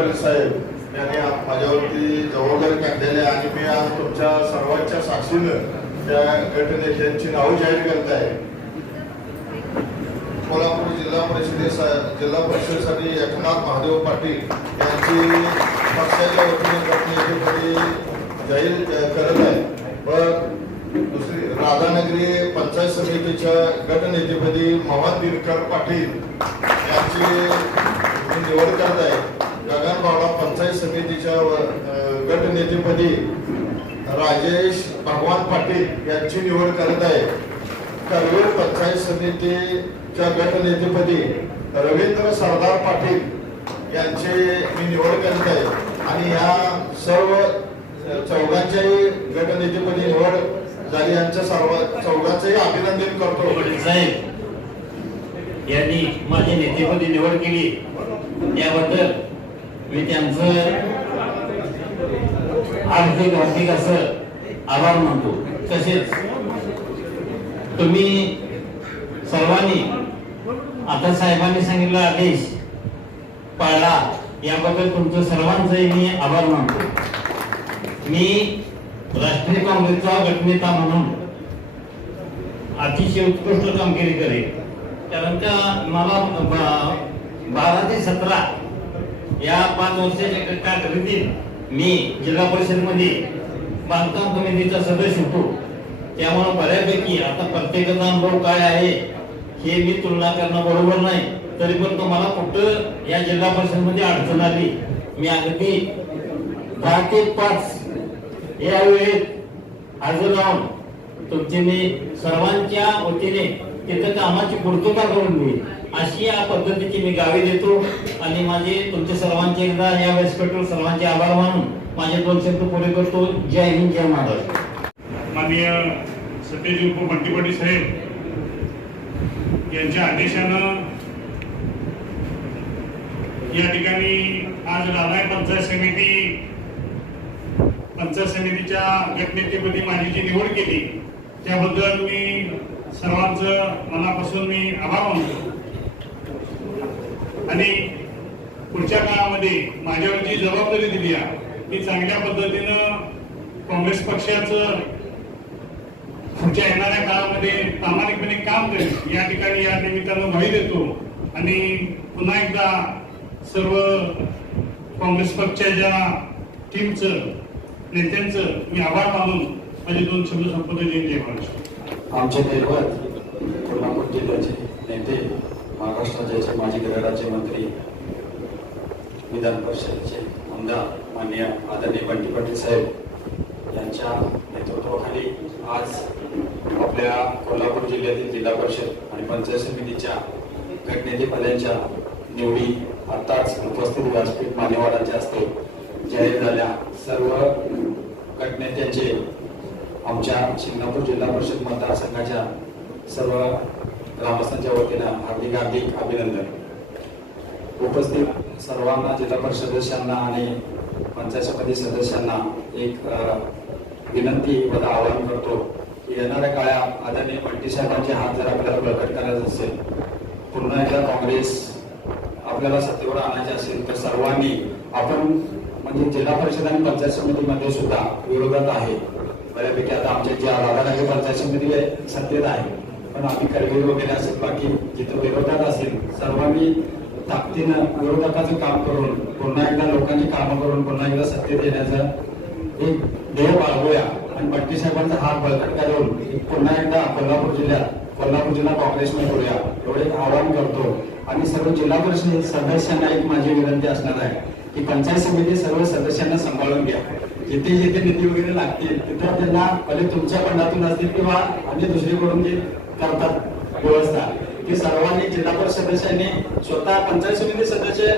पाटील साहेब यांनी माझ्यावरती जबाबदारी टाकलेली आहे आणि मी आज तुमच्या सर्वांच्या साक्षीनं त्या गटनेत्यांची नावं जाहीर करत आहे. कोल्हापूर जिल्हा परिषदेसाठी एकनाथ महादेव पाटील यांची पक्षाच्या वतीने गटनेतेपदी जाहीर करत आहे. व दुसरी राधानगरी पंचायत समितीच्या गटनेतेपदी मोहन दिनकर पाटील यांची निवड करत आहे. गगनबावडा पंचायत समितीच्या गटनेतेपदी राजेश भगवान पाटील यांची निवड करत आहे. करवीर पंचायत समितीच्या गटनेतेपदी रवींद्र सरदार पाटील यांची मी निवड करत आहे. आणि या सर्व चौघांच्याही गटनेतेपदी निवड झाली. यांच्या सर्व चौघांचंही अभिनंदन करतो. साहेब यांनी माझी नेतेपदी निवड केली त्याबद्दल मी त्यांचं आर्थिक असं आभार मानतो. तसेच तुम्ही सर्वांनी आता साहेबांनी सांगितलेला आदेश पाळला याबद्दल तुमचं सर्वांचंही मी आभार मानतो. मी राष्ट्रीय काँग्रेसचा गटनेता म्हणून अतिशय उत्कृष्ट कामगिरी करेल. कारण का मला 12 ते 17 या 5 वर्षाच्या कालावधीत मी जिल्हा परिषदमध्ये बांधकाम समितीचा सदस्य होतो. त्यामुळे बऱ्यापैकी आता प्रत्येकाचा अनुभव काय आहे हे मी तुलना करणं बरोबर नाही. तरी पण तुम्हाला कुठं या जिल्हा परिषदमध्ये अडचण आली मी अगदी 10 ते 5 या वेळेत हजर राहून तुमची मी सर्वांच्या वतीने तिथं कामाची पूर्तता करून देईल अशी या पद्धतीची मी गावी देतो. आणि माझे तुमचे सर्वांचे एकदा या व्यासपीठावर सर्वांचे आभार मानून माझे 2 शब्द पुरे करतो. जय हिंद, जय महाराष्ट्र. माननीय सत्यजी उपमंत्री साहेब यांच्या आदेशानं या ठिकाणी आज राधाय पंचायत समितीच्या गटनेतेपदी माझी जी निवड केली त्याबद्दल मी सर्वांचं मनापासून मी आभार मानतो. आणि पुढच्या काळामध्ये माझ्यावर जी जबाबदारी दिली आहे ती चांगल्या पद्धतीनं काँग्रेस पक्षाचं पुढच्या येणाऱ्या काळामध्ये प्रामाणिकपणे काम करेल या ठिकाणी या निमित्तानं ग्वाही देतो. आणि पुन्हा एकदा सर्व काँग्रेस पक्षाच्या टीमचं नेत्यांचं मी आभार मानून माझे 2 शब्द संपवतो. जय महाराष्ट्र. आमचे दैवत कोल्हापूर जिल्ह्याचे नेते, महाराष्ट्राचे माजी गृहराज्यमंत्री, विधान परिषदेचे आमदार माननीय आदरणीय बंटी पाटील साहेब यांच्या नेतृत्वाखाली आज आपल्या कोल्हापूर जिल्ह्यातील जिल्हा परिषद आणि पंचायत समितीच्या गटनेतेपदांच्या निवडी आताच उपस्थित व्यासपीठ मान्यवरांच्या हस्ते जाहीर झाल्या. सर्व गटनेत्यांचे आमच्या शिंगणापूर जिल्हा परिषद मतदारसंघाच्या सर्व ग्रामस्थांच्या वतीनं हार्दिक अभिनंदन. उपस्थित सर्वांना, जिल्हा परिषद सदस्यांना आणि पंचायत समिती सदस्यांना एक विनंती व आवाहन करतो की येणाऱ्या काळात आदरणीय बंटी साहेबांचे हात जर आपल्याला बळकट करायचे असेल, पुन्हा एकदा काँग्रेस आपल्याला सत्तेवर आणायचे असेल तर सर्वांनी आपण म्हणजे जिल्हा परिषद आणि पंचायत समितीमध्ये सुद्धा विरोधात आहे बऱ्यापैकी. आता आमच्या ज्या राधानगरी पंचायत समिती सत्तेत आहे, पण आम्ही करवीर वगैरे असेल बाकी जिथं विरोधात असेल सर्वांनी ताकदीनं विरोधकाचं काम करून पुन्हा एकदा लोकांची कामं करून पुन्हा एकदा सत्तेत येण्याचं एक ध्येय बाळगूया. आणि बंटी साहेबांचा हात बळकट करून पुन्हा एकदा कोल्हापूर जिल्हा काँग्रेसने करूया एवढे आवाहन करतो. आणि सर्व जिल्हा परिषद सदस्यांना एक माझी विनंती असणार आहे की पंचायत समिती सर्व सदस्यांना सांभाळून घ्या. जिथे जिथे निधी वगैरे लागतील तिथं त्यांना भले तुमच्या फंडातून असतील किंवा अन्य दुसरीकडून जे करतात व्यवस्था ती सर्वांनी जिल्हा परिषद सदस्यांनी स्वतः पंचायत समिती सदस्य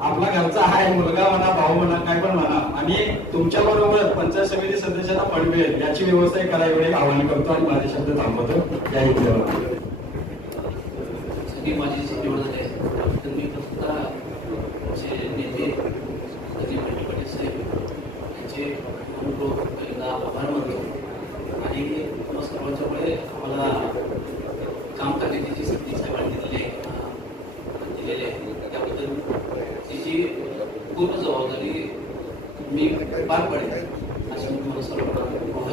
आपला घरचा आहे, मुलगा म्हणा, भाऊ म्हणा, काय पण म्हणा, आणि तुमच्या बरोबर पंचायत समिती सदस्यांना फंड मिळेल याची व्यवस्था करा एवढे आवाहन करतो आणि माझे शब्द थांबवतो. जय हिंद. माझी निवड झाली आहे तर मी फक्त नेते पाटील साहेब यांचे एकदा आभार मानतो. आणि सर्वांच्यामुळे आम्हाला काम करण्याची जी संधी साहेबांनी दिलेली आहे त्याबद्दल तिची पूर्ण सर्वांना